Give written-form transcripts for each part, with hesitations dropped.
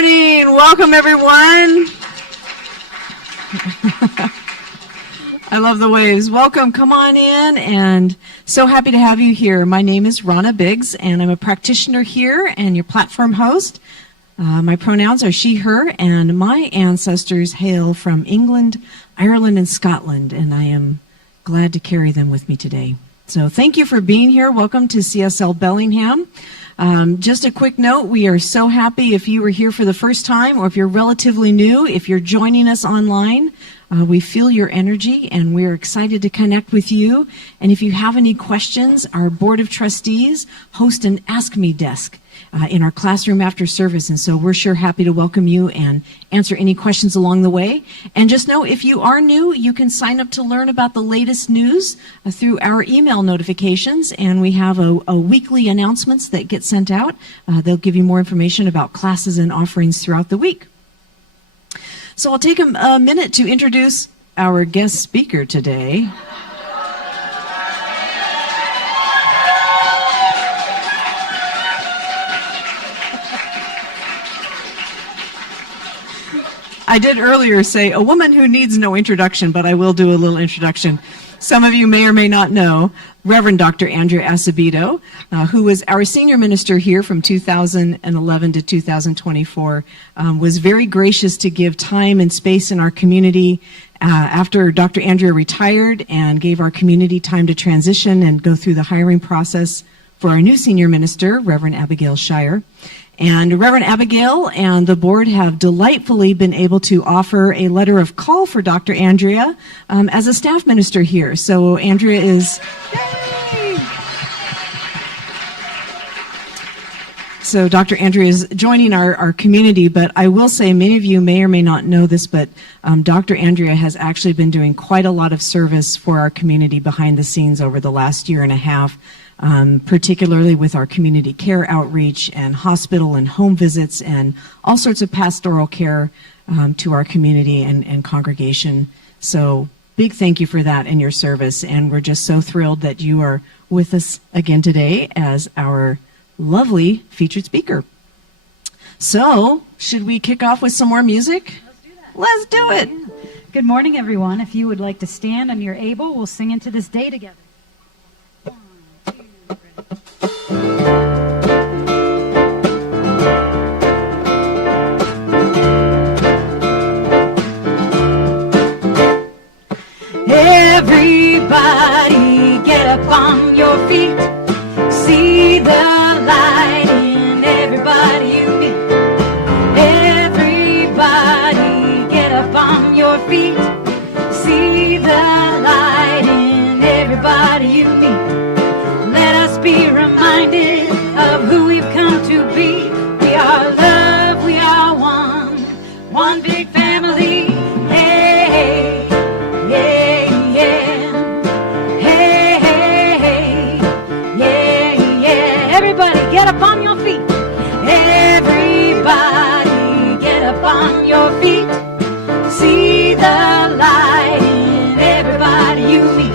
morning. Welcome, everyone. I love the waves. Welcome. Come on in, and so happy to have you here. My name is Ronna Biggs, and I'm a practitioner here and your platform host. My pronouns are she, her, and my ancestors hail from England, Ireland, and Scotland, and I am glad to carry them with me today. So thank you for being here. Welcome to CSL Bellingham. Just a quick note, we are so happy if you were here for the first time or if you're relatively new, if you're joining us online. We feel your energy and we're excited to connect with you. And if you have any questions, our Board of Trustees host an Ask Me desk in our classroom after service. And so we're sure happy to welcome you and answer any questions along the way. And just know if you are new, you can sign up to learn about the latest news through our email notifications. And we have a weekly announcements that get sent out. They'll give you more information about classes and offerings throughout the week. So I'll take a minute to introduce our guest speaker today. I did earlier say a woman who needs no introduction, but I will do a little introduction. Some of you may or may not know Reverend Dr. Andrea Asebedo, who was our senior minister here from 2011 to 2024, was very gracious to give time and space in our community after Dr. Andrea retired and gave our community time to transition and go through the hiring process for our new senior minister, Reverend Abigail Shire. And Reverend Abigail and the board have delightfully been able to offer a letter of call for Dr. Andrea as a staff minister here. So Andrea is... Yay! So Dr. Andrea is joining our community, but I will say many of you may or may not know this, but Dr. Andrea has actually been doing quite a lot of service for our community behind the scenes over the last year and a half. Particularly with our community care outreach and hospital and home visits and all sorts of pastoral care to our community and congregation. So big thank you for that and your service. And we're just so thrilled that you are with us again today as our lovely featured speaker. So should we kick off with some more music? Let's do it. Good morning, everyone. If you would like to stand and you're able, we'll sing into this day together. Everybody get up on your feet. See the light in everybody you meet. Everybody get up on your feet. See the light in everybody you meet. Let us be reminded of who we've come to be. We are love, we are one big family. Hey, yeah, yeah. Hey, hey, yeah, yeah. Everybody get up on your feet. Everybody get up on your feet. See the light in everybody you meet.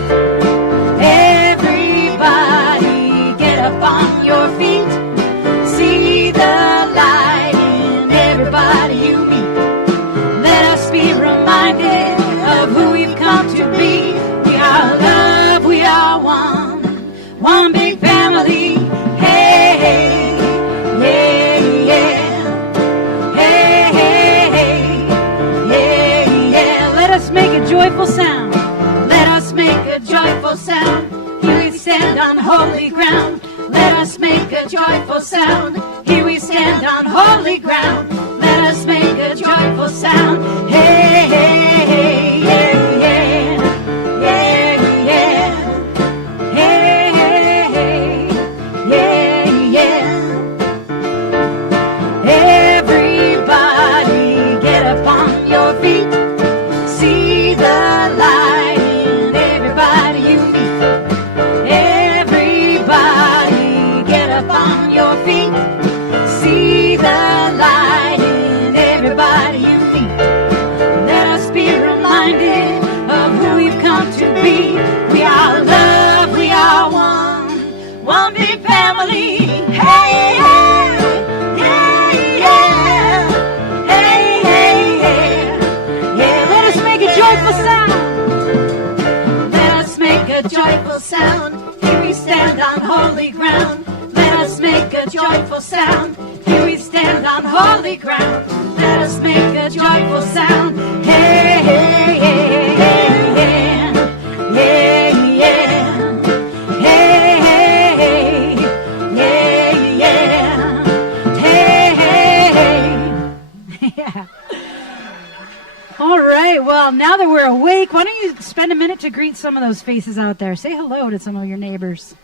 Up on your feet, see the light in everybody you meet. Let us be reminded of who we've come to be. We are love, we are one big family. Hey, hey, yeah, yeah. Hey, hey, hey, yeah, yeah. Let us make a joyful sound. Let us make a joyful sound. Here we stand on holy ground. Let us make a joyful sound. Here we stand on holy ground. Let us make a joyful sound. Hey, hey, hey, yeah, yeah. Yeah, yeah. Hey, hey, hey, yeah, yeah. Everybody get up on your feet. See the light in everybody you meet. Everybody get up on your feet. See the light in everybody you meet. Let us be reminded sound. Here we stand on holy ground. Let us make a joyful sound. Here we stand on holy ground. Let us make a joyful sound. Hey, hey, hey, hey, yeah, yeah, yeah. Hey, hey, hey, yeah, yeah. Hey, hey, hey. Yeah. All right. Well, now that we're awake, why don't you spend a minute to greet some of those faces out there? Say hello to some of your neighbors.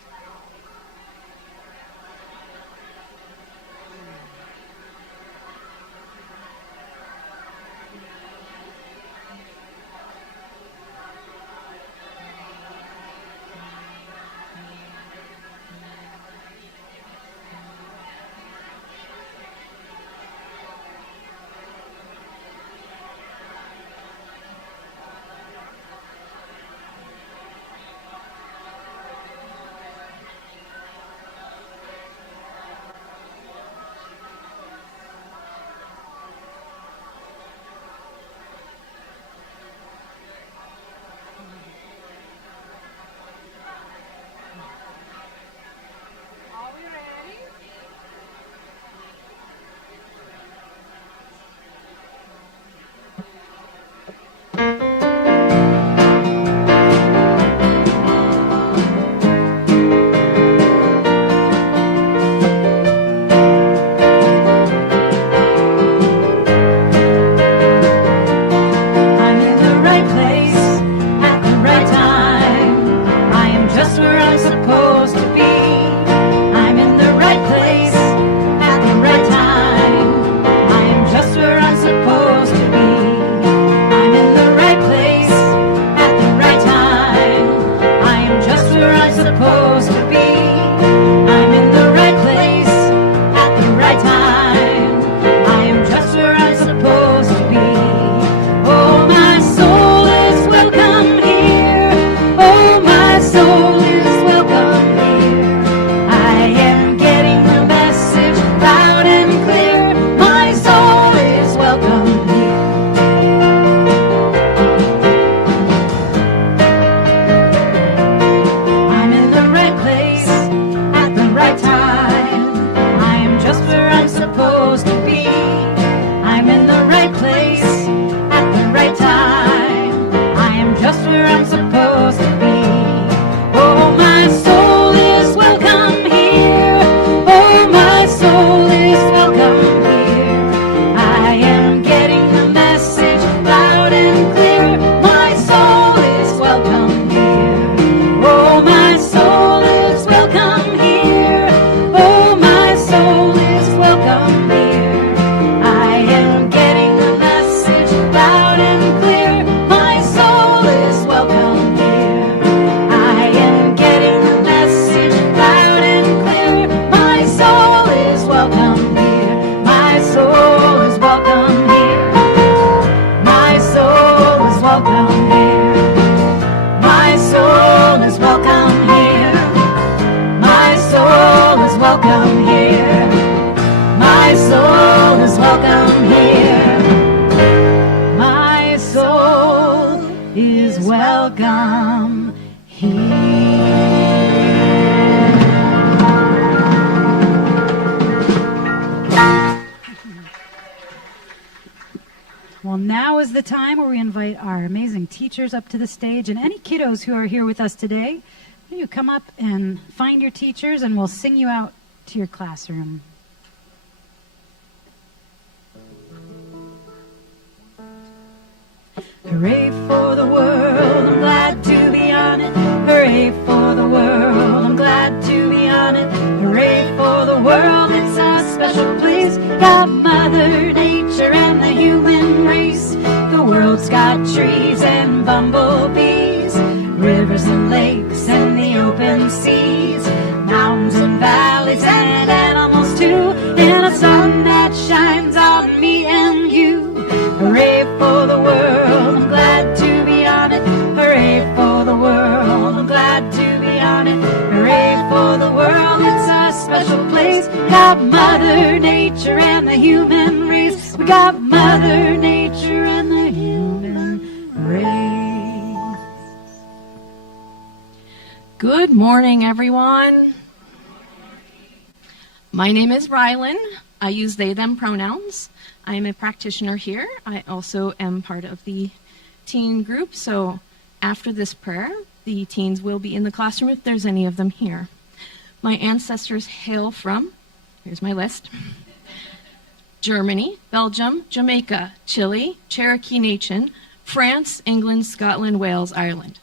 Well, now is the time where we invite our amazing teachers up to the stage, and any kiddos who are here with us today, you come up and find your teachers, and we'll sing you out to your classroom. Hooray for the world, I'm glad to be on it. Hooray for the world, I'm glad to be on it. Hooray for the world, it's a special place. Got Mother Nature and the human race. The world's got trees and bumblebees, rivers and lakes and the open seas, mountains and valleys and animals too, and a sun that shines on me and you. Hooray for the world, I'm glad to be on it. Hooray for the world, I'm glad to be on it. Hooray for the world, it's a special place. Got Mother Nature and the human race. We got Mother Nature and the human race. Good morning, everyone. My name is Rylan. I use they, them pronouns. I am a practitioner here. I also am part of the teen group. So after this prayer, the teens will be in the classroom if there's any of them here. My ancestors hail from, here's my list, Germany, Belgium, Jamaica, Chile, Cherokee Nation, France, England, Scotland, Wales, Ireland.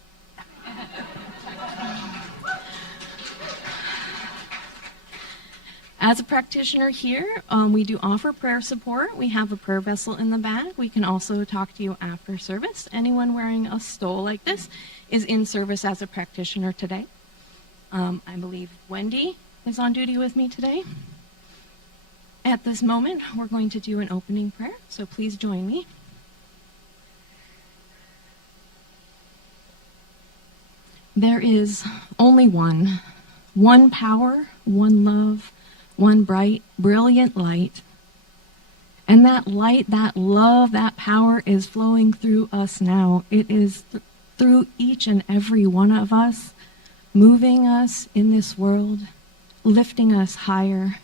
As a practitioner here, we do offer prayer support. We have a prayer vessel in the back. We can also talk to you after service. Anyone wearing a stole like this is in service as a practitioner today. I believe Wendy is on duty with me today. At this moment, we're going to do an opening prayer, so please join me. There is only one power, one love, one bright, brilliant light. And that light, that love, that power is flowing through us now. It is through each and every one of us, moving us in this world, lifting us higher,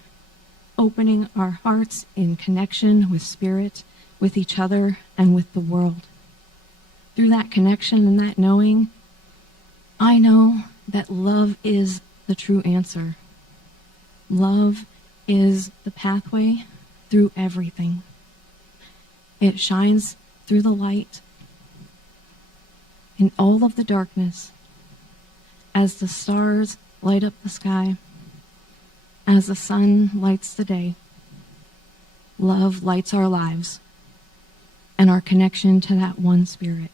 opening our hearts in connection with Spirit, with each other, and with the world. Through that connection and that knowing, I know that love is the true answer. Love is the pathway through everything. It shines through the light in all of the darkness as the stars light up the sky, as the sun lights the day. Love lights our lives and our connection to that one Spirit.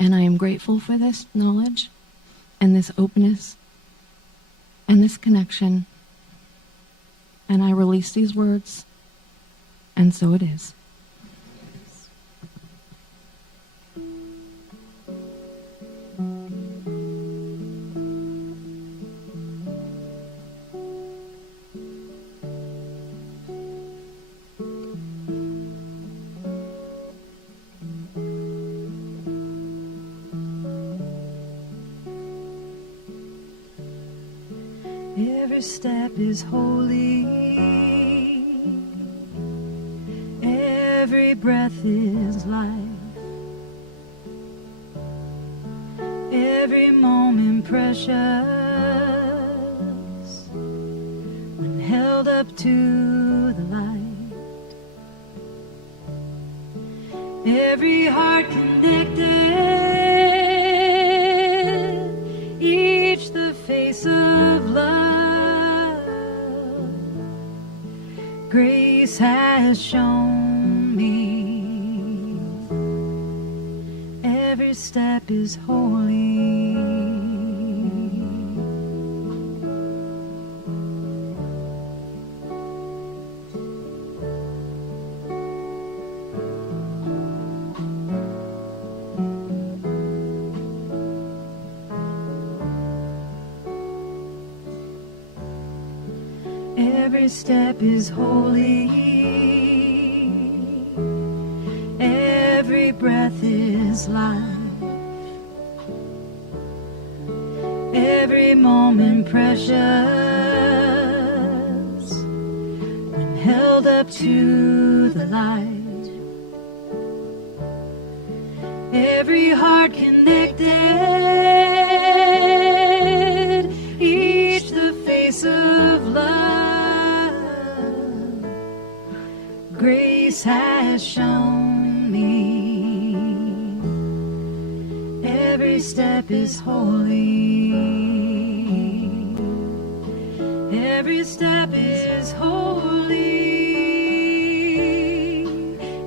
And I am grateful for this knowledge and this openness and this connection. And I release these words, and so it is. Every step is holy, every breath is life, every moment precious when held up to the light, every heart connected, each the face of love. Grace has shown me every step is holy. Every step is holy, every breath is life, every moment precious when held up to the light, every heart connected, each the face of love. Grace has shown me every step is holy. Every step is holy.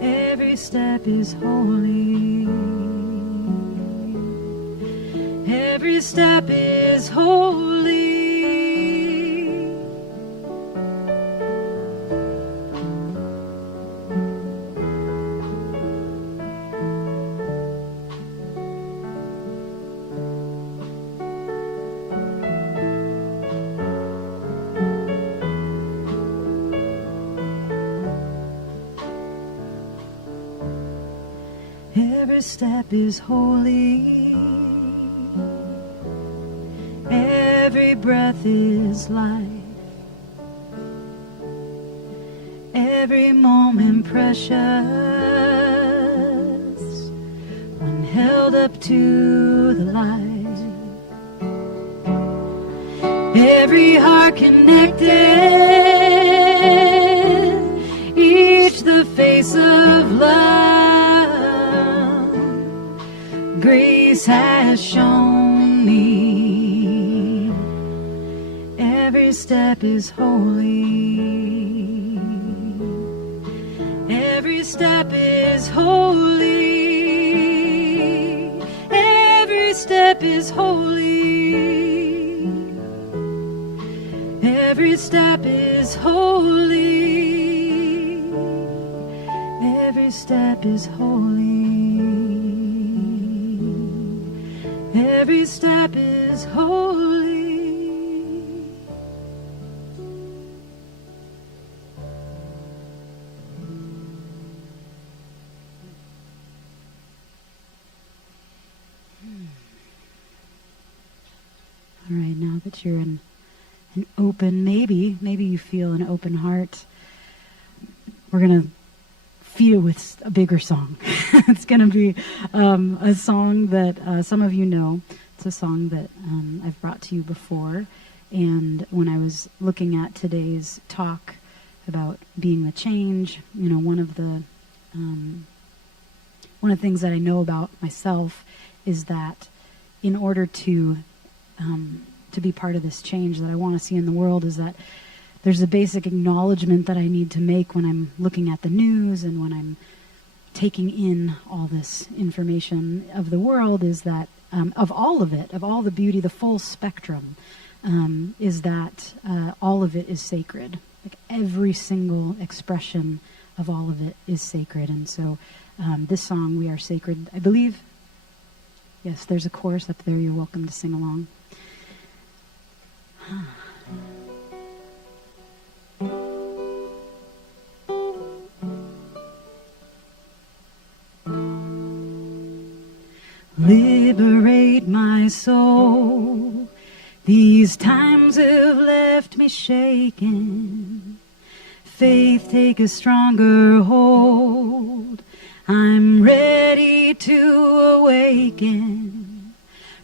Every step is holy. Every step is holy. Every step is holy. Every breath is life. Every moment precious when held up to the light. Every heart connected, each the face of love. Grace has shown me every step is holy. Every step is holy. Every step is holy. Every step is holy. Every step is holy. Every step is holy. All right, now that you're in an open, maybe you feel an open heart, we're going to feed it with a bigger song. It's going to be a song that some of you know. It's a song that I've brought to you before. And when I was looking at today's talk about being the change, you know, one of the things that I know about myself is that in order to be part of this change that I want to see in the world, is that there's a basic acknowledgement that I need to make when I'm looking at the news and when I'm taking in all this information of the world, is that of all of it, of all the beauty, the full spectrum, is that all of it is sacred. Like every single expression of all of it is sacred. And so this song, We Are Sacred, I believe, yes, there's a chorus up there. You're welcome to sing along. Liberate my soul. These times have left me shaken. Faith, take a stronger hold. I'm ready to awaken.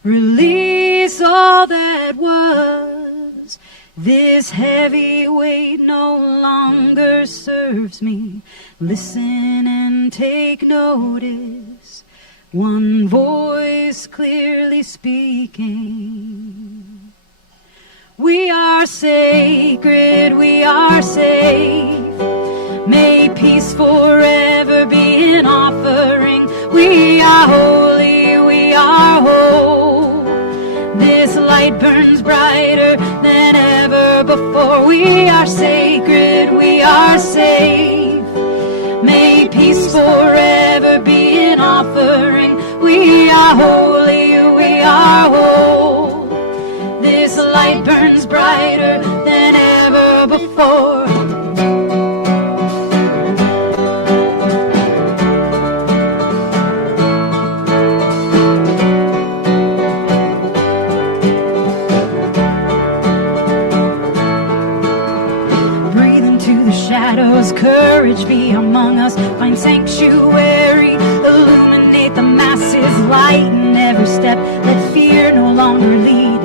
Release all that was. This heavy weight no longer serves me. Listen and take notice. One voice clearly speaking. We are sacred, we are safe. May peace forever be an offering. We are holy, we are whole. This light burns brighter than ever before. We are sacred, we are safe. May peace forever be an offering. We are holy, we are whole. This light burns brighter than ever before. Shadows, courage be among us. Find sanctuary, illuminate the masses. Lighten every step, let fear no longer lead.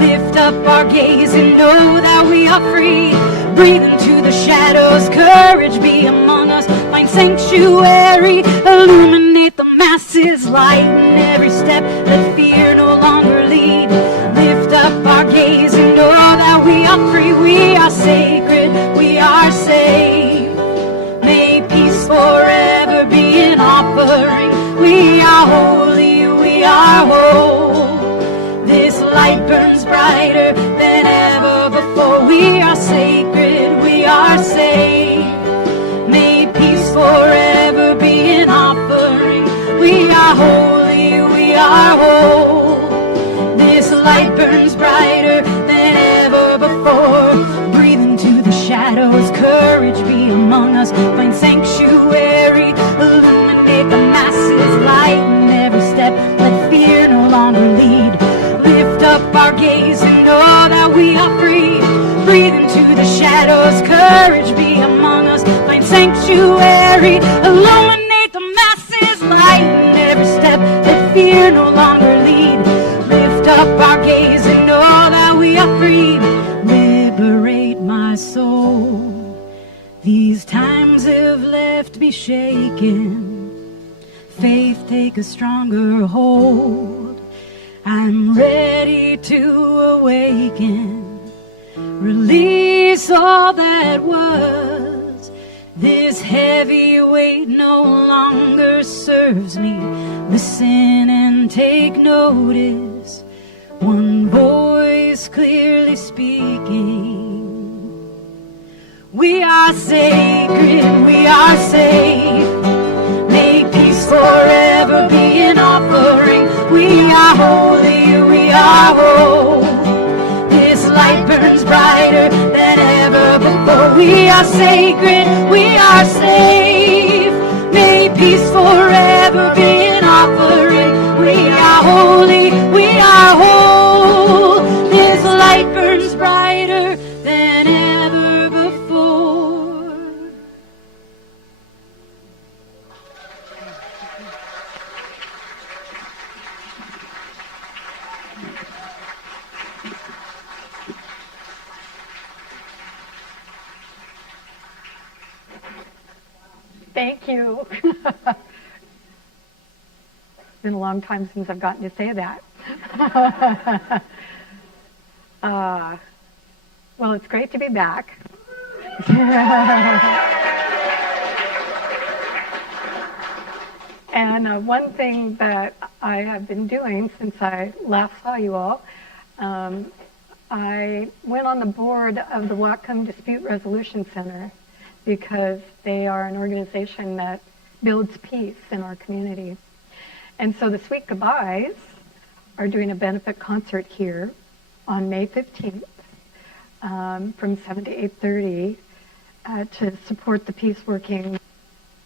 Lift up our gaze and know that we are free. Breathe into the shadows, courage be among us. Find sanctuary, illuminate the masses. Lighten every step, let fear no longer lead. Lift up our gaze and know that we are free. We are sacred, we are safe. May peace forever be an offering. We are holy, we are whole. This light burns brighter than ever before. We are sacred, we are safe. May peace forever be an offering. We are holy, we are whole. This light burns brighter than ever before. Breathe into the shadows, courage be among us. Find sanctuary, illuminate the masses. Lighten every step, let fear no longer lead. Lift up our gaze and know victory. Illuminate the masses, lighten every step. Let fear no longer lead. Lift up our gaze and know that we are free. Liberate my soul. These times have left me shaken. Faith take a stronger hold. I'm ready to awaken. Release all that was. This heavy weight no longer serves me. Listen and take notice. One voice clearly speaking. We are sacred, we are safe. May peace forever be an offering. We are holy, we are whole. This light burns brighter than ever before. We are sacred, we are safe. May peace forever be an offering. We are holy, we are whole. This light burns brighter than ever before. Thank you. It's been a long time since I've gotten to say that. Well, it's great to be back. And one thing that I have been doing since I last saw you all, I went on the board of the Whatcom Dispute Resolution Center because they are an organization that builds peace in our community. And so the Sweet Goodbyes are doing a benefit concert here on May 15th from 7 to 8:30 to support the peace working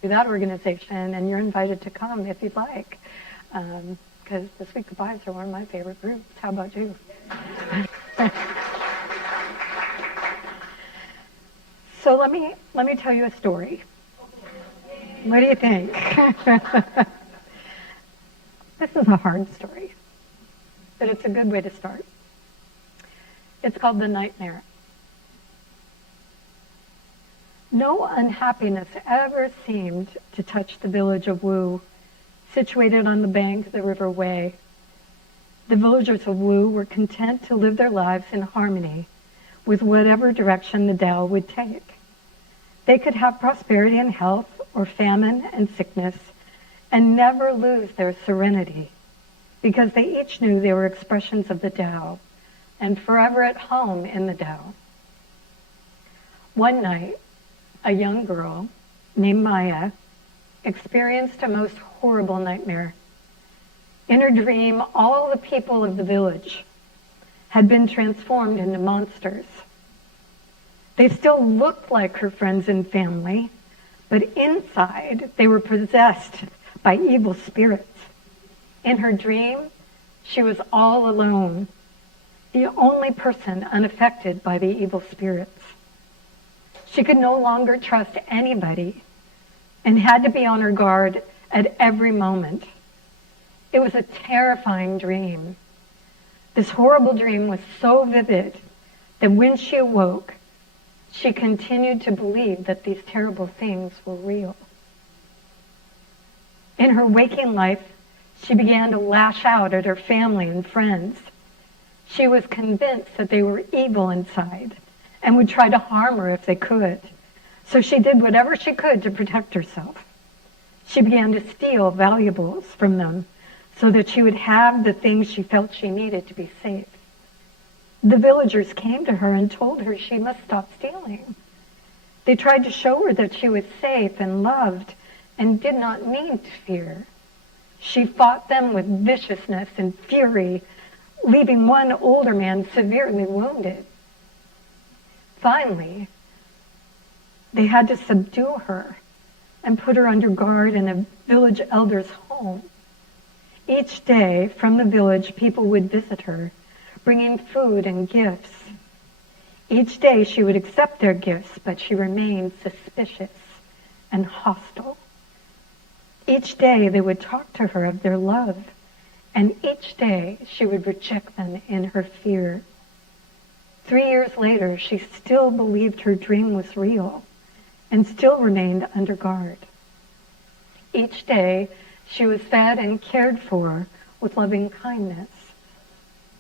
through that organization. And you're invited to come if you'd like, because the Sweet Goodbyes are one of my favorite groups. How about you? So let me tell you a story. What do you think? This is a hard story, but it's a good way to start. It's called The Nightmare. No unhappiness ever seemed to touch the village of Wu, situated on the bank of the River Wei. The villagers of Wu were content to live their lives in harmony with whatever direction the Tao would take. They could have prosperity and health, or famine and sickness, and never lose their serenity, because they each knew they were expressions of the Tao, and forever at home in the Tao. One night, a young girl named Maya experienced a most horrible nightmare. In her dream, all the people of the village had been transformed into monsters. They still looked like her friends and family, but inside they were possessed by evil spirits. In her dream, she was all alone, the only person unaffected by the evil spirits. She could no longer trust anybody and had to be on her guard at every moment. It was a terrifying dream. This horrible dream was so vivid that when she awoke, she continued to believe that these terrible things were real. In her waking life, she began to lash out at her family and friends. She was convinced that they were evil inside and would try to harm her if they could. So she did whatever she could to protect herself. She began to steal valuables from them so that she would have the things she felt she needed to be safe. The villagers came to her and told her she must stop stealing. They tried to show her that she was safe and loved and did not need to fear. She fought them with viciousness and fury, leaving one older man severely wounded. Finally, they had to subdue her and put her under guard in a village elder's home. Each day from the village, people would visit her, bringing food and gifts. Each day she would accept their gifts, but she remained suspicious and hostile. Each day they would talk to her of their love, and each day she would reject them in her fear. 3 years later, she still believed her dream was real and still remained under guard. Each day, she was fed and cared for with loving kindness.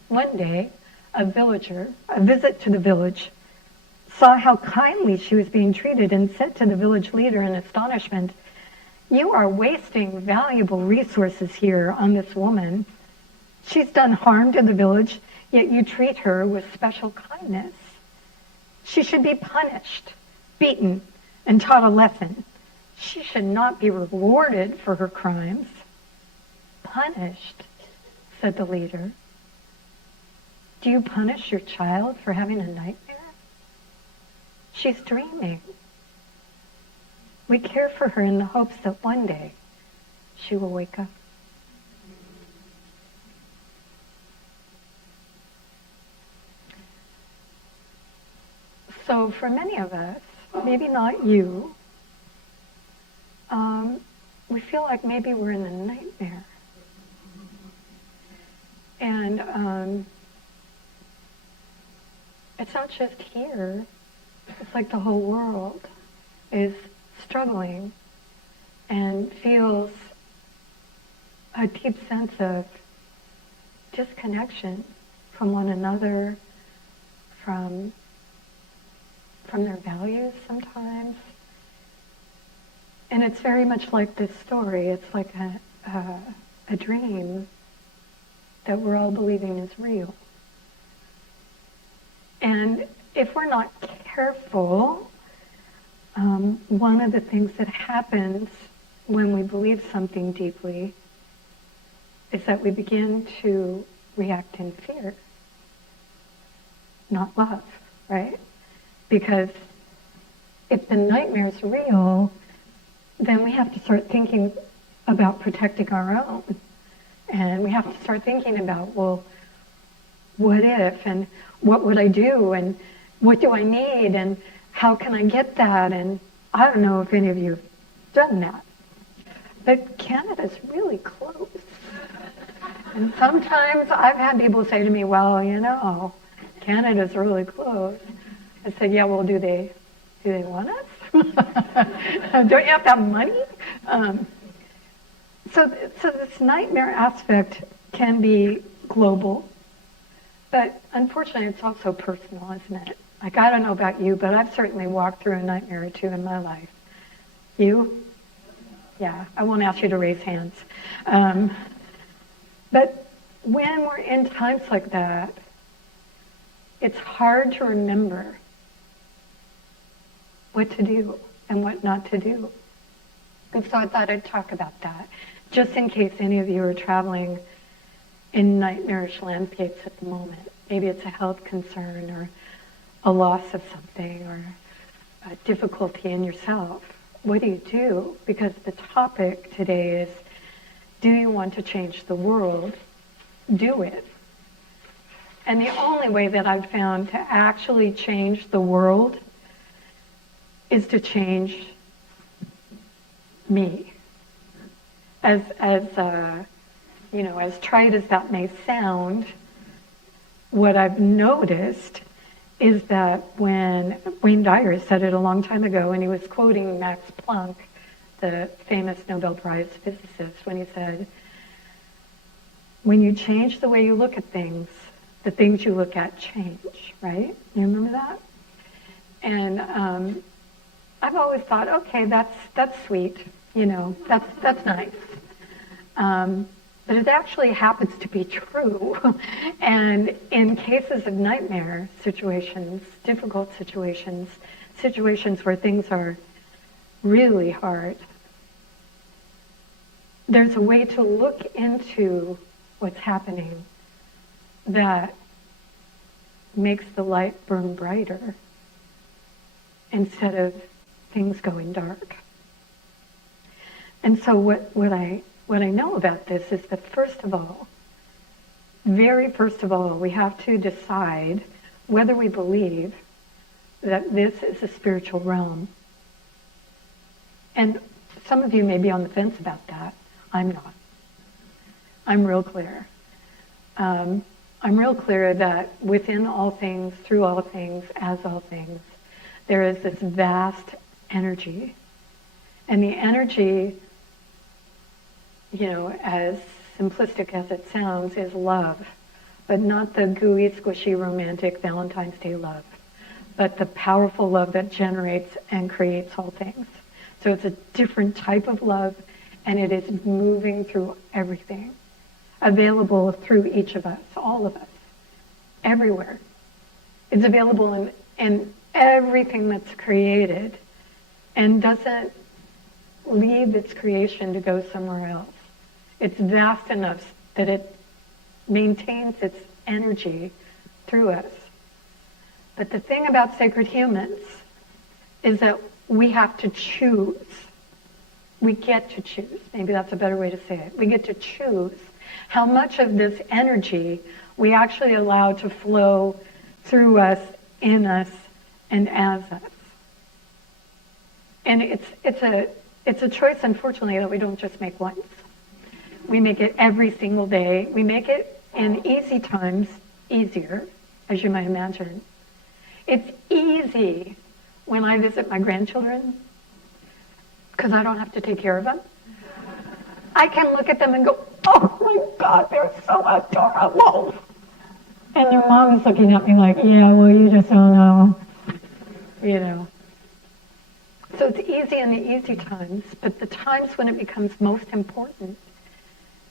One day, a visit to the village, saw how kindly she was being treated and said to the village leader in astonishment, "You are wasting valuable resources here on this woman. She's done harm to the village, yet you treat her with special kindness. She should be punished, beaten, and taught a lesson. She should not be rewarded for her crimes." "Punished?" said the leader. "Do you punish your child for having a nightmare? She's dreaming. We care for her in the hopes that one day she will wake up." So for many of us, maybe not you, we feel like maybe we're in a nightmare. And it's not just here. It's like the whole world is struggling and feels a deep sense of disconnection from one another, from their values sometimes. And it's very much like this story. It's like a dream that we're all believing is real. And if we're not careful, one of the things that happens when we believe something deeply is that we begin to react in fear, not love, right? Because if the nightmare is real, then we have to start thinking about protecting our own. And we have to start thinking about, well, what if, and what would I do, and what do I need, and how can I get that? And I don't know if any of you have done that. But Canada's really close. And sometimes I've had people say to me, well, you know, Canada's really close. I said, yeah, well, do they want us? Don't you have to have money? So this nightmare aspect can be global, but unfortunately it's also personal, isn't it? Like, I don't know about you, but I've certainly walked through a nightmare or two in my life. You? Yeah, I won't ask you to raise hands. But when we're in times like that, it's hard to remember what to do and what not to do. And so I thought I'd talk about that, just in case any of you are traveling in nightmarish landscapes at the moment. Maybe it's a health concern or a loss of something or a difficulty in yourself. What do you do? Because the topic today is, do you want to change the world? Do it. And the only way that I've found to actually change the world is to change me. As trite as that may sound, what I've noticed is that when Wayne Dyer said it a long time ago, and he was quoting Max Planck, the famous Nobel Prize physicist, when he said, when you change the way you look at things, the things you look at change, right? You remember that? And I've always thought, okay, that's sweet, that's nice. But it actually happens to be true. And in cases of nightmare situations, difficult situations, situations where things are really hard, there's a way to look into what's happening that makes the light burn brighter instead of things going dark. And so what I know about this is that first of all, we have to decide whether we believe that this is a spiritual realm. And some of you may be on the fence about that. I'm not. I'm real clear. I'm real clear that within all things, through all things, as all things, there is this vast energy. And the energy, as simplistic as it sounds, is love. But not the gooey, squishy, romantic Valentine's Day love, but the powerful love that generates and creates all things. So it's a different type of love, and it is moving through everything, available through each of us, all of us, everywhere. It's available in everything that's created and doesn't leave its creation to go somewhere else. It's vast enough that it maintains its energy through us. But the thing about sacred humans is that we have to choose. We get to choose. Maybe that's a better way to say it. We get to choose how much of this energy we actually allow to flow through us, in us, and as us. And it's a choice, unfortunately, that we don't just make once. We make it every single day. We make it in easy times easier, as you might imagine. It's easy when I visit my grandchildren because I don't have to take care of them. I can look at them and go, oh my God, they're so adorable. And their mom is looking at me like, yeah, well, you just don't know. So it's easy in the easy times, but the times when it becomes most important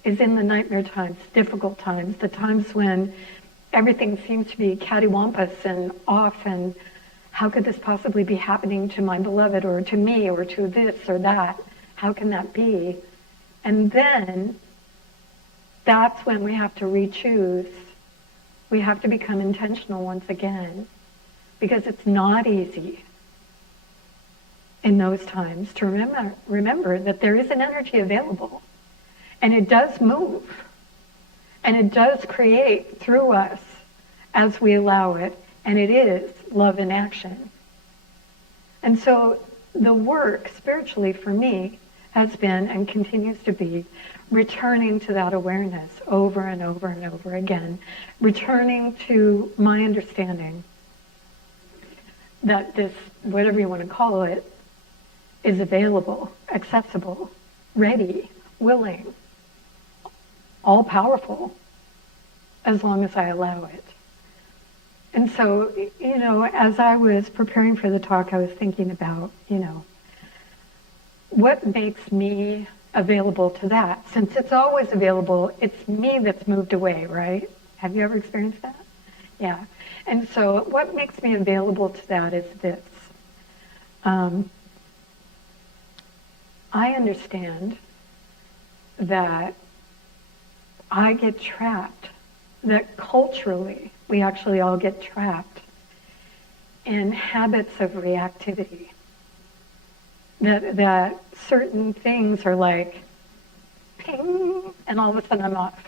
is in the nightmare times, difficult times, the times when everything seems to be cattywampus and off, and how could this possibly be happening to my beloved or to me or to this or that? How can that be? And then that's when we have to re-choose. We have to become intentional once again, because it's not easy in those times to remember that there is an energy available, and it does move, and it does create through us as we allow it, and it is love in action. And so the work spiritually for me has been and continues to be returning to that awareness over and over and over again, returning to my understanding that this, whatever you want to call it, is available, accessible, ready, willing, all-powerful, as long as I allow it. And so, as I was preparing for the talk, I was thinking about, what makes me available to that? Since it's always available, it's me that's moved away, right? Have you ever experienced that? Yeah. And so what makes me available to that is this. I understand that I get trapped, that culturally we actually all get trapped in habits of reactivity. That certain things are like ping, and all of a sudden I'm off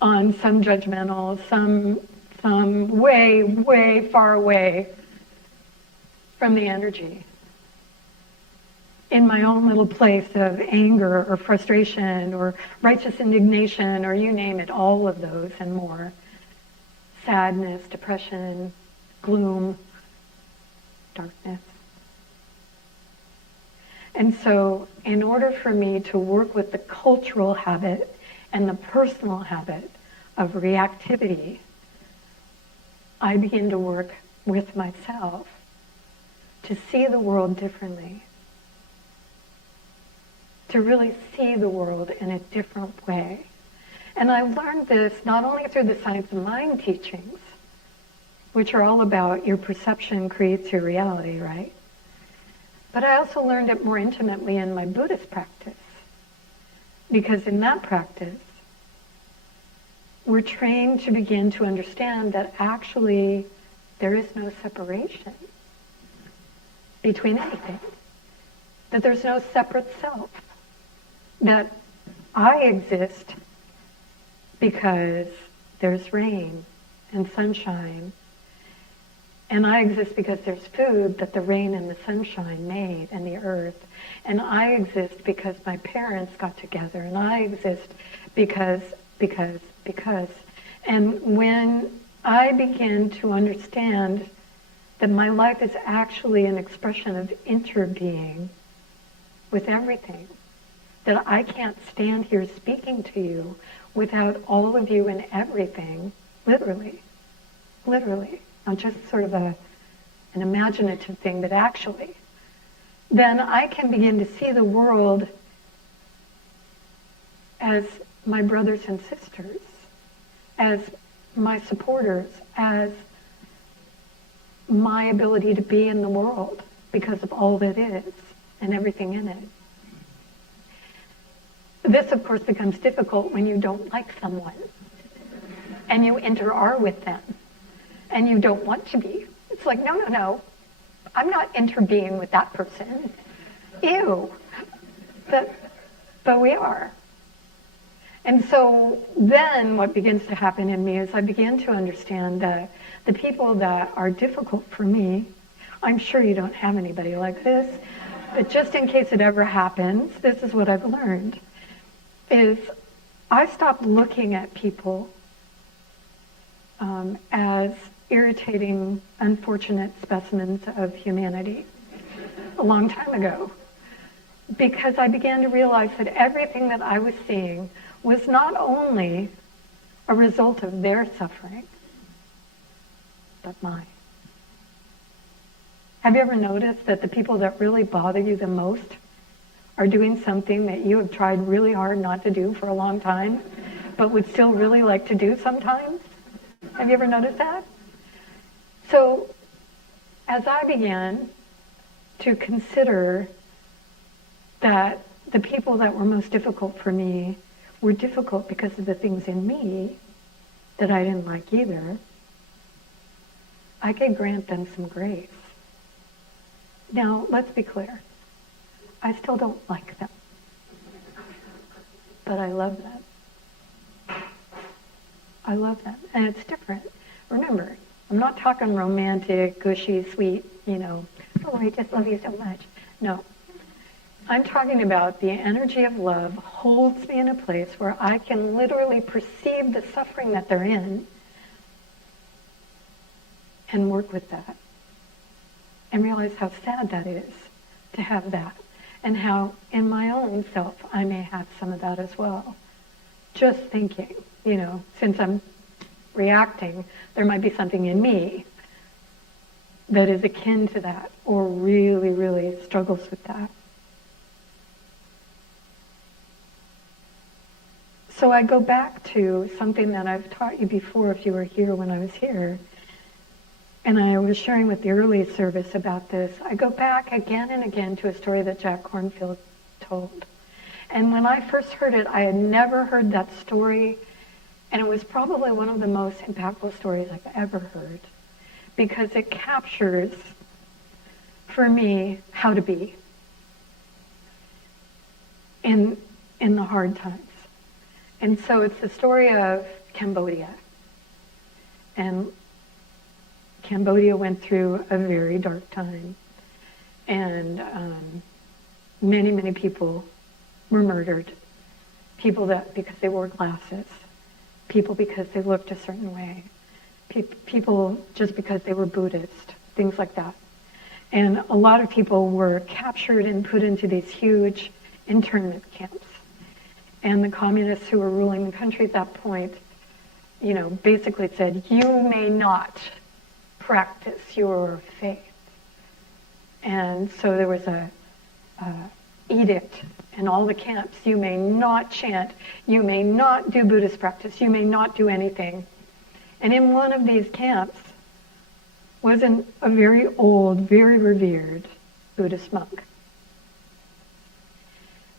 on some judgmental, some way, way far away from the energy. In my own little place of anger or frustration or righteous indignation or you name it, all of those and more. Sadness, depression, gloom, darkness. And so in order for me to work with the cultural habit and the personal habit of reactivity, I begin to work with myself to see the world differently, to really see the world in a different way. And I've learned this not only through the science of mind teachings, which are all about your perception creates your reality, right? But I also learned it more intimately in my Buddhist practice. Because in that practice, we're trained to begin to understand that actually there is no separation between anything. That there's no separate self. That I exist because there's rain and sunshine And I exist because there's food that the rain and the sunshine made, and the earth. And I exist because my parents got together. And I exist because. And when I begin to understand that my life is actually an expression of interbeing with everything, that I can't stand here speaking to you without all of you and everything, literally, not just sort of an imaginative thing, but actually, then I can begin to see the world as my brothers and sisters, as my supporters, as my ability to be in the world because of all that is and everything in it. This, of course, becomes difficult when you don't like someone and you inter-are with them and you don't want to be. It's like, no, I'm not interbeing with that person. Ew. But we are. And so then what begins to happen in me is I begin to understand that the people that are difficult for me, I'm sure you don't have anybody like this, but just in case it ever happens, this is what I've learned, is I stopped looking at people as irritating, unfortunate specimens of humanity a long time ago, because I began to realize that everything that I was seeing was not only a result of their suffering, but mine. Have you ever noticed that the people that really bother you the most are doing something that you have tried really hard not to do for a long time, but would still really like to do sometimes? Have you ever noticed that? So, as I began to consider that the people that were most difficult for me were difficult because of the things in me that I didn't like either, I could grant them some grace. Now, let's be clear. I still don't like them. But I love them. I love them. And it's different. Remember, I'm not talking romantic, gushy, sweet, oh, I just love you so much. No. I'm talking about the energy of love holds me in a place where I can literally perceive the suffering that they're in and work with that. And realize how sad that is to have that. And how in my own self I may have some of that as well. Just thinking, since I'm reacting, there might be something in me that is akin to that or really, really struggles with that. So I go back to something that I've taught you before if you were here when I was here. And I was sharing with the early service about this. I go back again and again to a story that Jack Kornfield told. And when I first heard it, I had never heard that story. And it was probably one of the most impactful stories I've ever heard. Because it captures, for me, how to be in the hard times. And so it's the story of Cambodia. And Cambodia went through a very dark time. And many, many people were murdered. People that because they wore glasses. People because they looked a certain way. People just because they were Buddhist. Things like that. And a lot of people were captured and put into these huge internment camps. And the communists who were ruling the country at that point, basically said, you may not practice your faith. And so there was a edict in all the camps. You may not chant. You may not do Buddhist practice. You may not do anything. And in one of these camps was a very old, very revered Buddhist monk.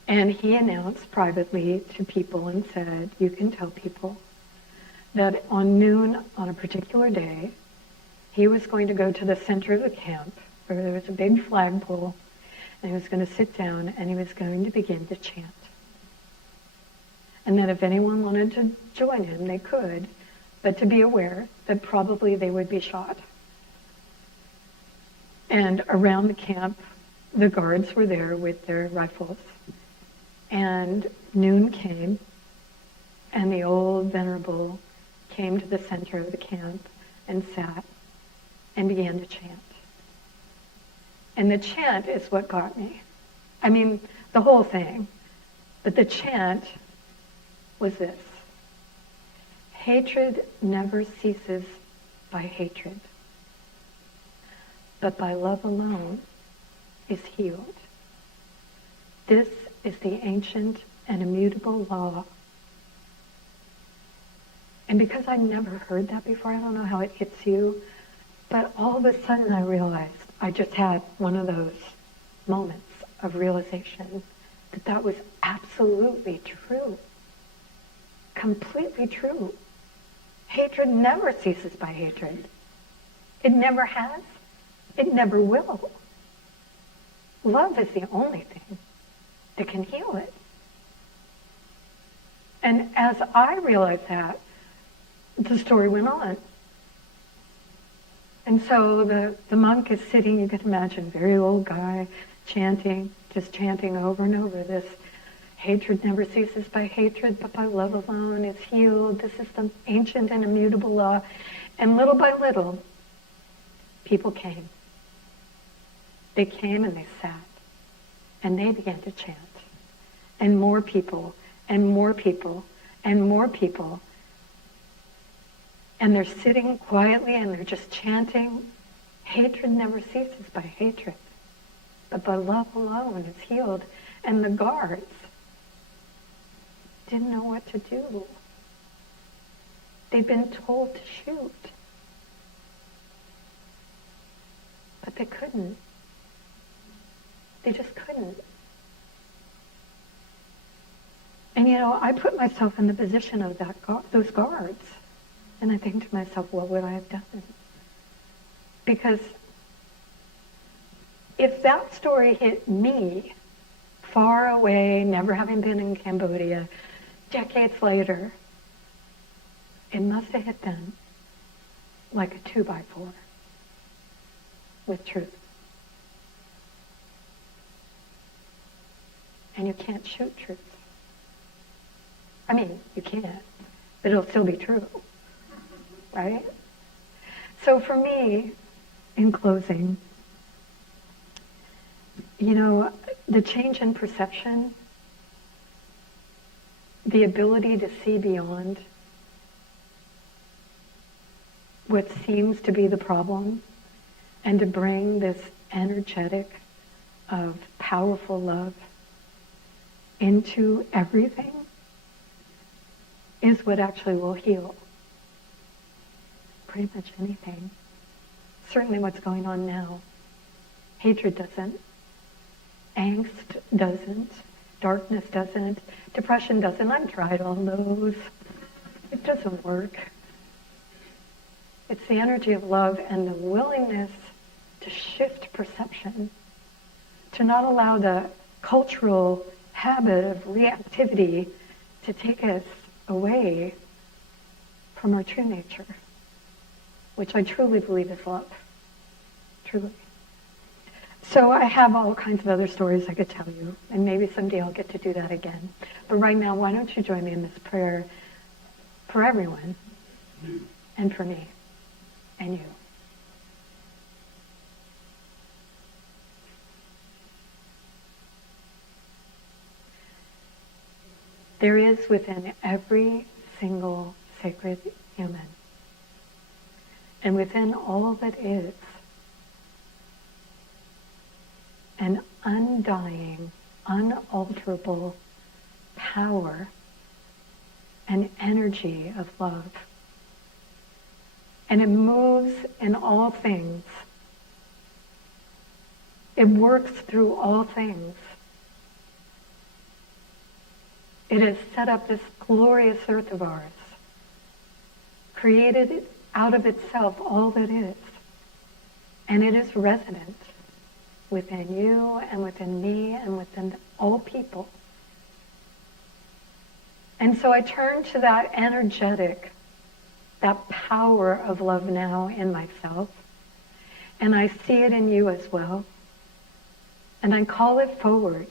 And he announced privately to people and said, you can tell people that on noon on a particular day, he was going to go to the center of the camp where there was a big flagpole, and he was going to sit down and he was going to begin to chant. And that if anyone wanted to join him, they could, but to be aware that probably they would be shot. And around the camp, the guards were there with their rifles. And noon came, and the old venerable came to the center of the camp and sat and began to chant. And the chant is what got me. I mean, the whole thing. But the chant was this: hatred never ceases by hatred, but by love alone is healed. This is the ancient and immutable law. And because I never heard that before, I don't know how it hits you, but all of a sudden I realized, I just had one of those moments of realization that that was absolutely true. Completely true. Hatred never ceases by hatred. It never has. It never will. Love is the only thing that can heal it. And as I realized that, the story went on. And so the monk is sitting, you can imagine, very old guy, chanting, just chanting over and over this: hatred never ceases by hatred, but by love alone is healed. This is the ancient and immutable law. And little by little, people came. They came and they sat. And they began to chant. And more people, and more people, and more people. And they're sitting quietly and they're just chanting. Hatred never ceases by hatred, but by love alone is healed. And the guards didn't know what to do. They'd been told to shoot, but they couldn't. They just couldn't. And I put myself in the position of those guards. And I think to myself, what would I have done? Because if that story hit me far away, never having been in Cambodia, decades later, it must have hit them like a 2x4 with truth. And you can't shoot truth. I mean, you can, but it'll still be true. Right? So for me, in closing, the change in perception, the ability to see beyond what seems to be the problem and to bring this energetic of powerful love into everything is what actually will heal pretty much anything. Certainly what's going on now. Hatred doesn't. Angst doesn't. Darkness doesn't. Depression doesn't. I've tried all those. It doesn't work. It's the energy of love and the willingness to shift perception, to not allow the cultural habit of reactivity to take us away from our true nature, which I truly believe is love. Truly. So I have all kinds of other stories I could tell you, and maybe someday I'll get to do that again. But right now, why don't you join me in this prayer for everyone, and for me, and you. There is within every single sacred human, and within all that is, an undying, unalterable power and energy of love. And it moves in all things. It works through all things. It has set up this glorious earth of ours, created out of itself all that is, and it is resident within you and within me and within all people. And so I turn to that energetic, that power of love now in myself, And I see it in you as well. And I call it forward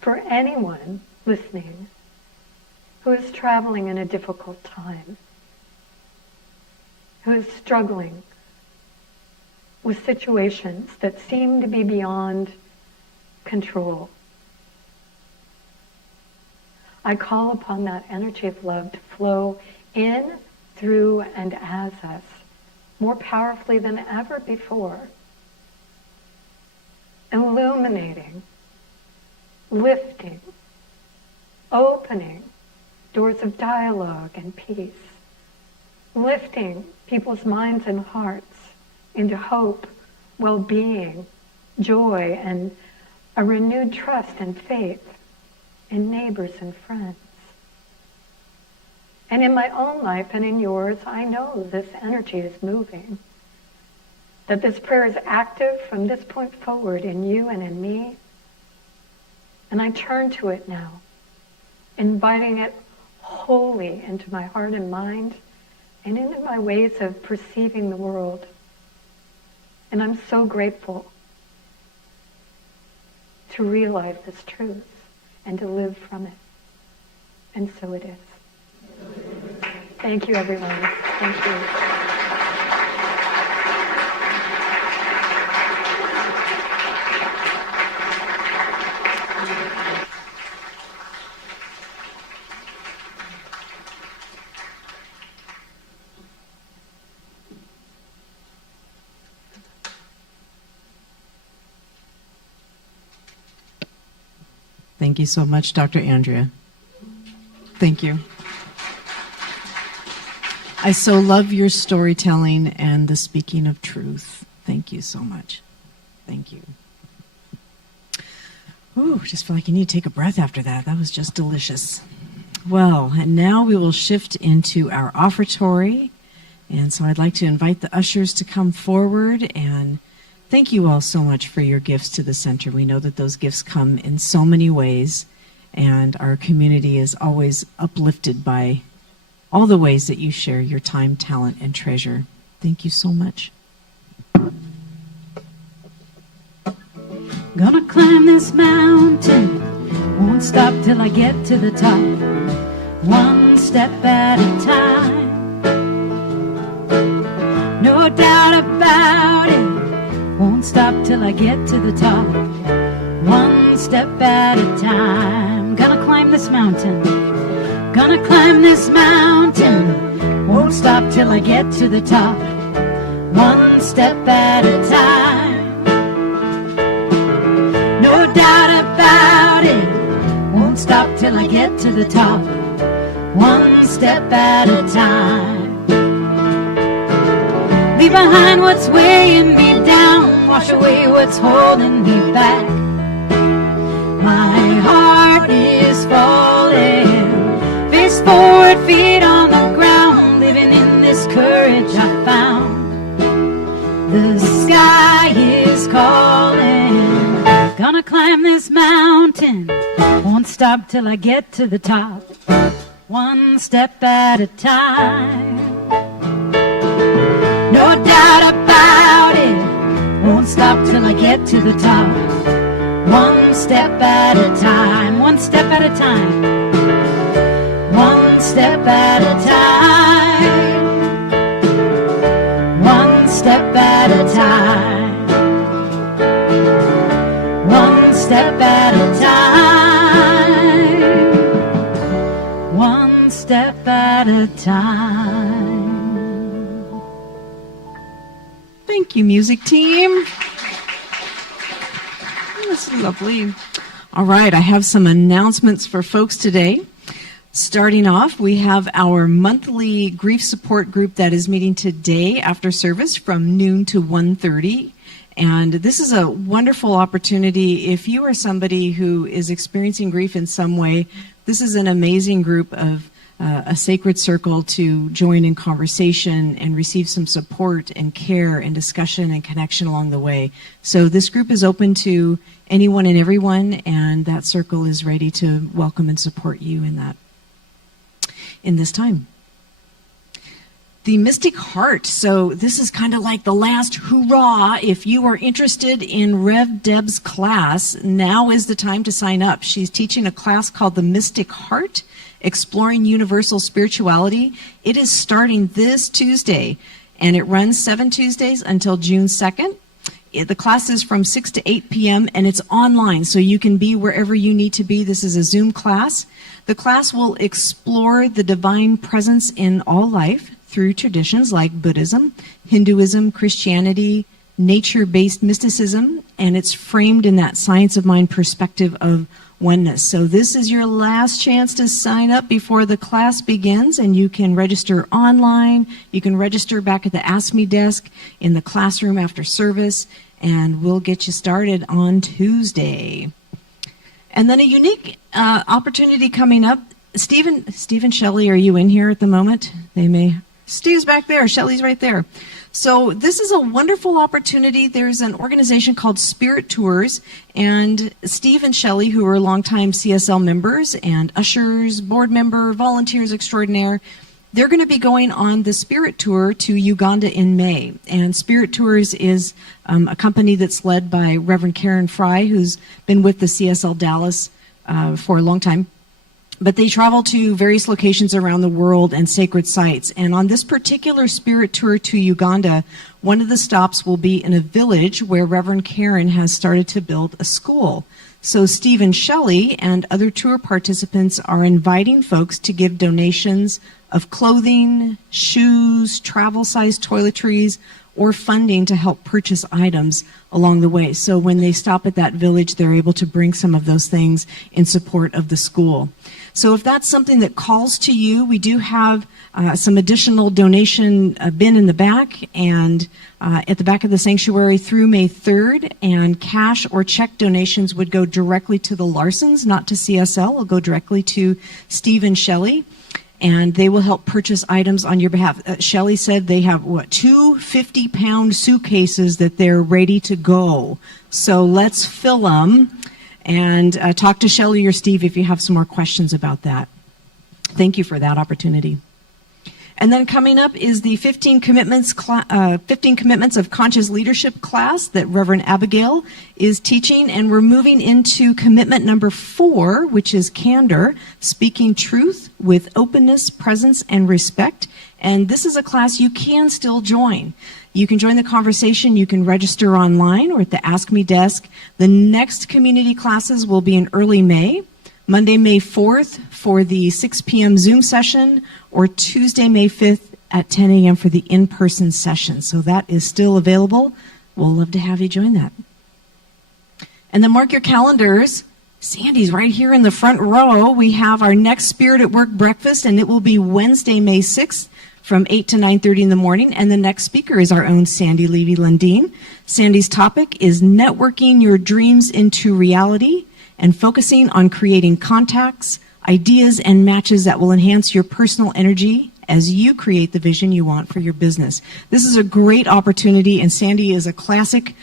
for anyone listening who is traveling in a difficult time, who is struggling with situations that seem to be beyond control. I call upon that energy of love to flow in, through, and as us more powerfully than ever before, illuminating, lifting, opening doors of dialogue and peace, lifting people's minds and hearts into hope, well-being, joy, and a renewed trust and faith in neighbors and friends. And in my own life and in yours, I know this energy is moving, that this prayer is active from this point forward in you and in me. And I turn to it now, inviting it wholly into my heart and mind and into my ways of perceiving the world. And I'm so grateful to realize this truth and to live from it. And so it is. Thank you, everyone. Thank you. Thank you so much, Dr. Andrea. Thank you. I so love your storytelling and the speaking of truth. Thank you so much. Thank you. Ooh, just feel like you need to take a breath after that. That was just delicious. Well, and now we will shift into our offertory. And so I'd like to invite the ushers to come forward, and thank you all so much for your gifts to the center. We know that those gifts come in so many ways, and our community is always uplifted by all the ways that you share your time, talent, and treasure. Thank you so much. Gonna climb this mountain, won't stop till I get to the top, one step at a time. No doubt about it, won't stop till I get to the top, one step at a time. Gonna climb this mountain, gonna climb this mountain, won't stop till I get to the top, one step at a time. No doubt about it, won't stop till I get to the top, one step at a time. Leave behind what's weighing me down, wash away what's holding me back. My heart is falling, face forward, feet on the ground, living in this courage I found. The sky is calling, gonna climb this mountain, won't stop till I get to the top, one step at a time. No doubt about it, won't stop till I get to the top, one step at a time, one step at a time, one step at a time, one step at a time, one step at a time, one step at a time. Thank you, music team. This is lovely. All right, I have some announcements for folks today. Starting off, we have our monthly grief support group that is meeting today after service from noon to 1:30. And this is a wonderful opportunity. If you are somebody who is experiencing grief in some way, this is an amazing group of a sacred circle to join in conversation and receive some support and care and discussion and connection along the way. So this group is open to anyone and everyone, and that circle is ready to welcome and support you in that, in this time. the Mystic Heart. So this is kind of like the last hoorah. If you are interested in Rev Deb's class, now is the time to sign up. She's teaching a class called the Mystic Heart, Exploring Universal Spirituality. It is starting this Tuesday, and it runs 7 Tuesdays until June 2nd. The class is from 6 to 8 p.m. and it's online, so you can be wherever you need to be. This is a Zoom class. The class will explore the divine presence in all life through traditions like Buddhism, Hinduism, Christianity, nature-based mysticism, and it's framed in that science of mind perspective of oneness. So this is your last chance to sign up before the class begins, and you can register online. You can register back at the Ask Me desk in the classroom after service, and we'll get you started on Tuesday. And then a unique opportunity coming up. Steve and Shelley, are you in here at the moment? They may. Steve's back there. Shelley's right there. So this is a wonderful opportunity. There's an organization called Spirit Tours, and Steve and Shelley, who are longtime CSL members and ushers, board member, volunteers extraordinaire, they're going to be going on the Spirit Tour to Uganda in May. And Spirit Tours is a company that's led by Reverend Karen Fry, who's been with the CSL Dallas for a long time. But they travel to various locations around the world and sacred sites. And on this particular Spirit Tour to Uganda, one of the stops will be in a village where Reverend Karen has started to build a school. So Steve and Shelley and other tour participants are inviting folks to give donations of clothing, shoes, travel-sized toiletries, or funding to help purchase items along the way. So when they stop at that village, they're able to bring some of those things in support of the school. So if that's something that calls to you, we do have some additional donation bin in the back and at the back of the sanctuary through May 3rd, and cash or check donations would go directly to the Larsons, not to CSL. It'll go directly to Steve and Shelley, and they will help purchase items on your behalf. Shelley said they have, two 50-pound suitcases that they're ready to go. So let's fill them. And talk to Shelley or Steve if you have some more questions about that. Thank you for that opportunity. And then coming up is the 15 Commitments of Conscious Leadership class that Reverend Abigail is teaching. And we're moving into commitment number 4, which is candor, speaking truth with openness, presence, and respect. And this is a class you can still join. You can join the conversation. You can register online or at the Ask Me desk. The next community classes will be in early May, Monday, May 4th for the 6 p.m. Zoom session, or Tuesday, May 5th at 10 a.m. for the in-person session. So that is still available. We'll love to have you join that. And then mark your calendars. Sandy's right here in the front row. We have our next Spirit at Work breakfast, and it will be Wednesday, May 6th. From 8 to 9:30 in the morning, and the next speaker is our own Sandy Levy-Lundeen. Sandy's topic is networking your dreams into reality and focusing on creating contacts, ideas, and matches that will enhance your personal energy as you create the vision you want for your business. This is a great opportunity, and Sandy is a classic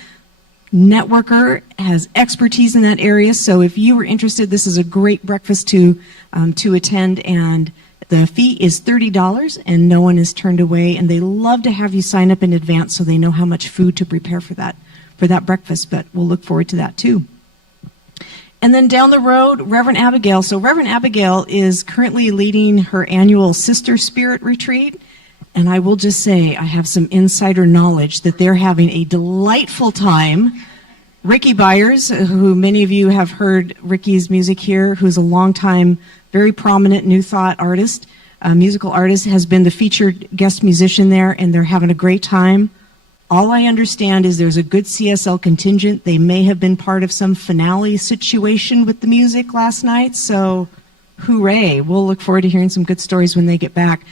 networker, has expertise in that area, so if you were interested, this is a great breakfast to attend, and the fee is $30, and no one is turned away, and they love to have you sign up in advance so they know how much food to prepare for that breakfast, but we'll look forward to that too. And then down the road, Reverend Abigail. So Reverend Abigail is currently leading her annual Sister Spirit Retreat, and I will just say I have some insider knowledge that they're having a delightful time. Ricky Byers, who many of you have heard Ricky's music here, who's a longtime, very prominent New Thought artist, musical artist, has been the featured guest musician there, and they're having a great time. All I understand is there's a good CSL contingent. They may have been part of some finale situation with the music last night, so hooray. We'll look forward to hearing some good stories when they get back.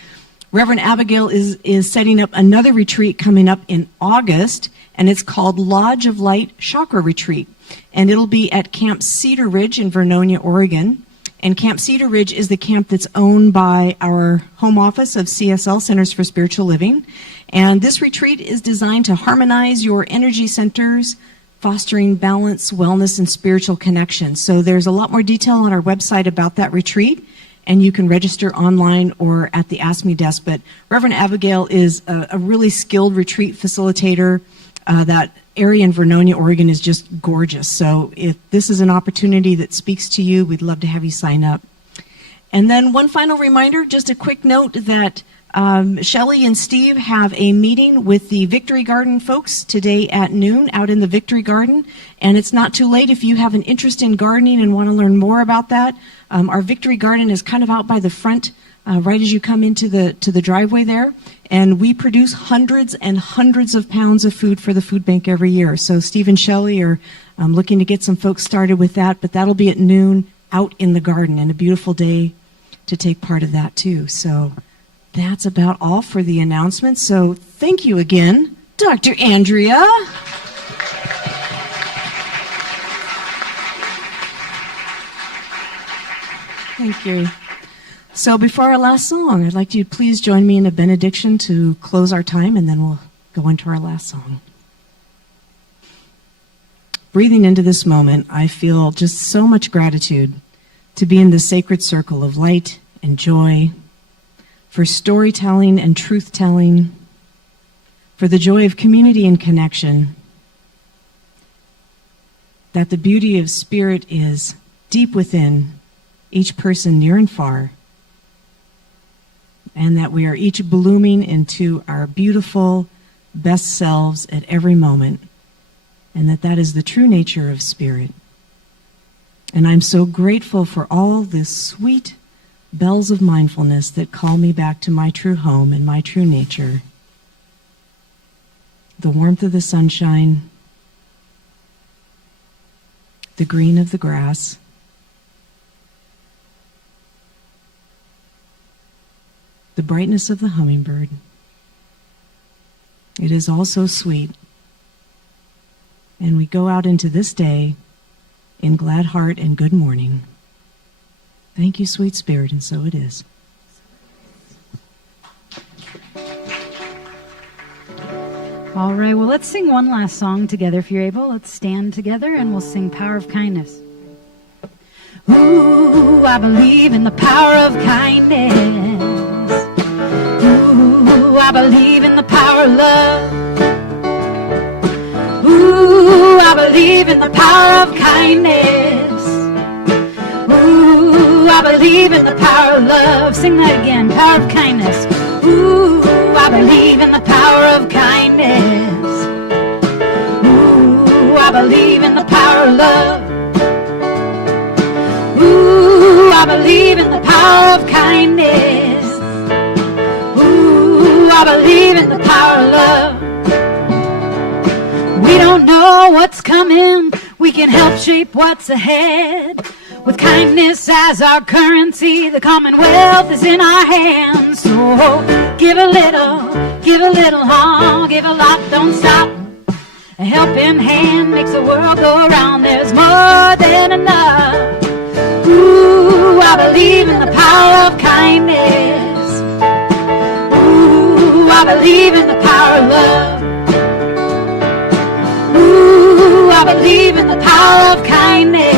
Reverend Abigail is setting up another retreat coming up in August, and it's called Lodge of Light Chakra Retreat. And it'll be at Camp Cedar Ridge in Vernonia, Oregon. And Camp Cedar Ridge is the camp that's owned by our home office of CSL, Centers for Spiritual Living. And this retreat is designed to harmonize your energy centers, fostering balance, wellness, and spiritual connection. So there's a lot more detail on our website about that retreat. and you can register online or at the Ask Me desk. But Reverend Abigail is a really skilled retreat facilitator. That area in Vernonia, Oregon is just gorgeous. So if this is an opportunity that speaks to you, we'd love to have you sign up. And then one final reminder, just a quick note that Shelley and Steve have a meeting with the Victory Garden folks today at noon out in the Victory Garden. And it's not too late if you have an interest in gardening and want to learn more about that. Our Victory Garden is kind of out by the front, right as you come into the driveway there. And we produce hundreds and hundreds of pounds of food for the food bank every year. So Steve and Shelley are looking to get some folks started with that, but that'll be at noon out in the garden, and a beautiful day to take part of that too. So that's about all for the announcements. So thank you again, Dr. Andrea. Thank you. So before our last song, I'd like you to please join me in a benediction to close our time, and then we'll go into our last song. Breathing into this moment, I feel just so much gratitude to be in the sacred circle of light and joy, for storytelling and truth-telling, for the joy of community and connection, that the beauty of spirit is deep within each person near and far, and that we are each blooming into our beautiful, best selves at every moment, and that is the true nature of spirit. And I'm so grateful for all the sweet bells of mindfulness that call me back to my true home and my true nature. The warmth of the sunshine, the green of the grass, the brightness of the hummingbird. It is all so sweet. And we go out into this day in glad heart and good morning. Thank you, sweet spirit, and so it is. All right, well, let's sing one last song together if you're able. Let's stand together and we'll sing Power of Kindness. Ooh, I believe in the power of kindness. Ooh, I believe in the power of love. Ooh, I believe in the power of kindness. Ooh, I believe in the power of love. Sing that again, power of kindness. Ooh, I believe in the power of kindness. Ooh, I believe in the power of love. Ooh, I believe in the power of kindness. Ooh, I believe in the power of love. We don't know what's coming. We can help shape what's ahead. With kindness as our currency, the commonwealth is in our hands. So give a little, huh? Give a lot, don't stop. A helping hand makes the world go round. There's more than enough. Ooh, I believe in the power of kindness. Ooh, I believe in the power of love. Ooh, I believe in the power of kindness.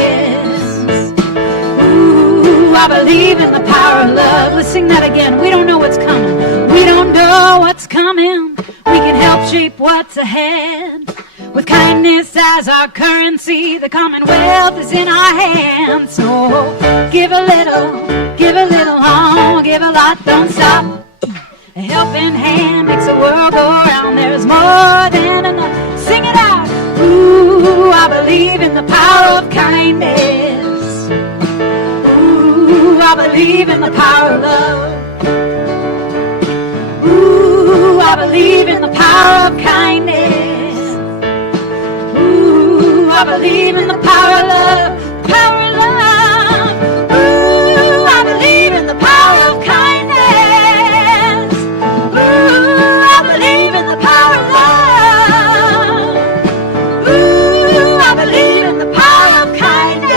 Ooh, I believe in the power of love. Let's sing that again. We don't know what's coming. We don't know what's coming. We can help shape what's ahead. With kindness as our currency, the commonwealth is in our hands. So give a little, oh, give a lot, don't stop. A helping hand makes the world go round. There's more than enough. Sing it out. Ooh, I believe in the power of kindness. Ooh, I believe in the power of love. Ooh, I believe in the power of kindness. Ooh, I believe in the power of love. Power of love. Ooh, I believe in the power of kindness. Ooh, I believe in the power of love. Ooh, I believe in the power of kindness.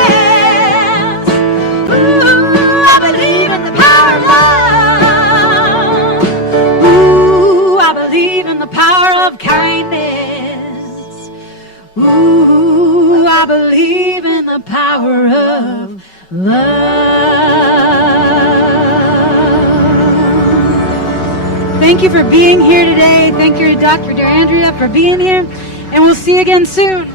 Ooh, I believe in the power of love. Ooh, I believe in the power of kindness. Ooh, I believe in the power of love. Thank you for being here today. Thank you to Dr. Andrea for being here. And we'll see you again soon.